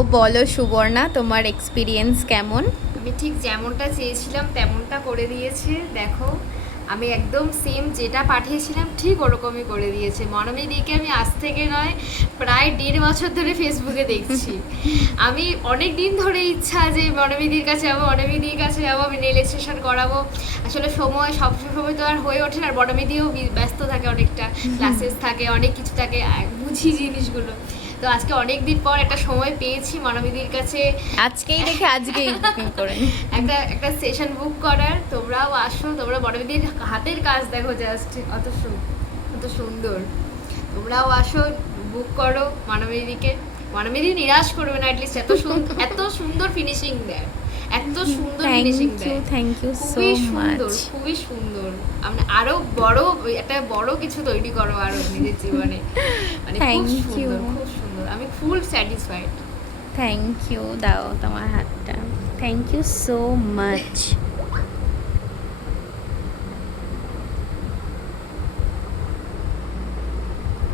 ও বলো সুবর্ণা, তোমার এক্সপিরিয়েন্স কেমন? আমি ঠিক যেমনটা চেয়েছিলাম তেমনটা করে দিয়েছে। দেখো, আমি একদম সেম যেটা পাঠিয়েছিলাম ঠিক ওরকমই করে দিয়েছে। মনোমিদিকে আমি আজ থেকে নয়, প্রায় 1.5 বছর ধরে ফেসবুকে দেখছি। আমি অনেক দিন ধরে ইচ্ছা যে মনোমিদির কাছে যাবো, মনোমিদির কাছে যাবো, আমি নেল এক্সটেনশন করাবো। আসলে সব সময় তো আর হয়ে ওঠে না, মনোমিদিও ব্যস্ত থাকে, অনেকটা ক্লাসেস থাকে, অনেক কিছু থাকে, বুঝি জিনিসগুলো। তো আজকে অনেক দিন পর একটা সময় পেয়েছি মনোমিদির কাছে আজকেই বুকিং করে নিই। একটা সেশন বুক করার। তোমরাও আসো, তোমরা বড়দিদির হাতের কাজ দেখো, জাস্ট অত সুন্দর। তোমরাও আসো, বুক করো মানবীদিকে। মানবীদি নিরাশ করবে না, অ্যাটলিস্ট এত সুন্দর ফিনিশিং দেয়, এত সুন্দর ফিনিশিং দেয়। থ্যাংক ইউ সো খুবই সুন্দর, মাচ। খুবই সুন্দর। আমরা আরো একটা বড় কিছু তৈরি করো আরো নিজের জীবনে। মানে খুব থ্যাংক ইউ, সুন্দর, খুব সুন্দর। আমি ফুল স্যাটিসফাইড। Thank you. দাও তোমার হাতটা। Thank you so much.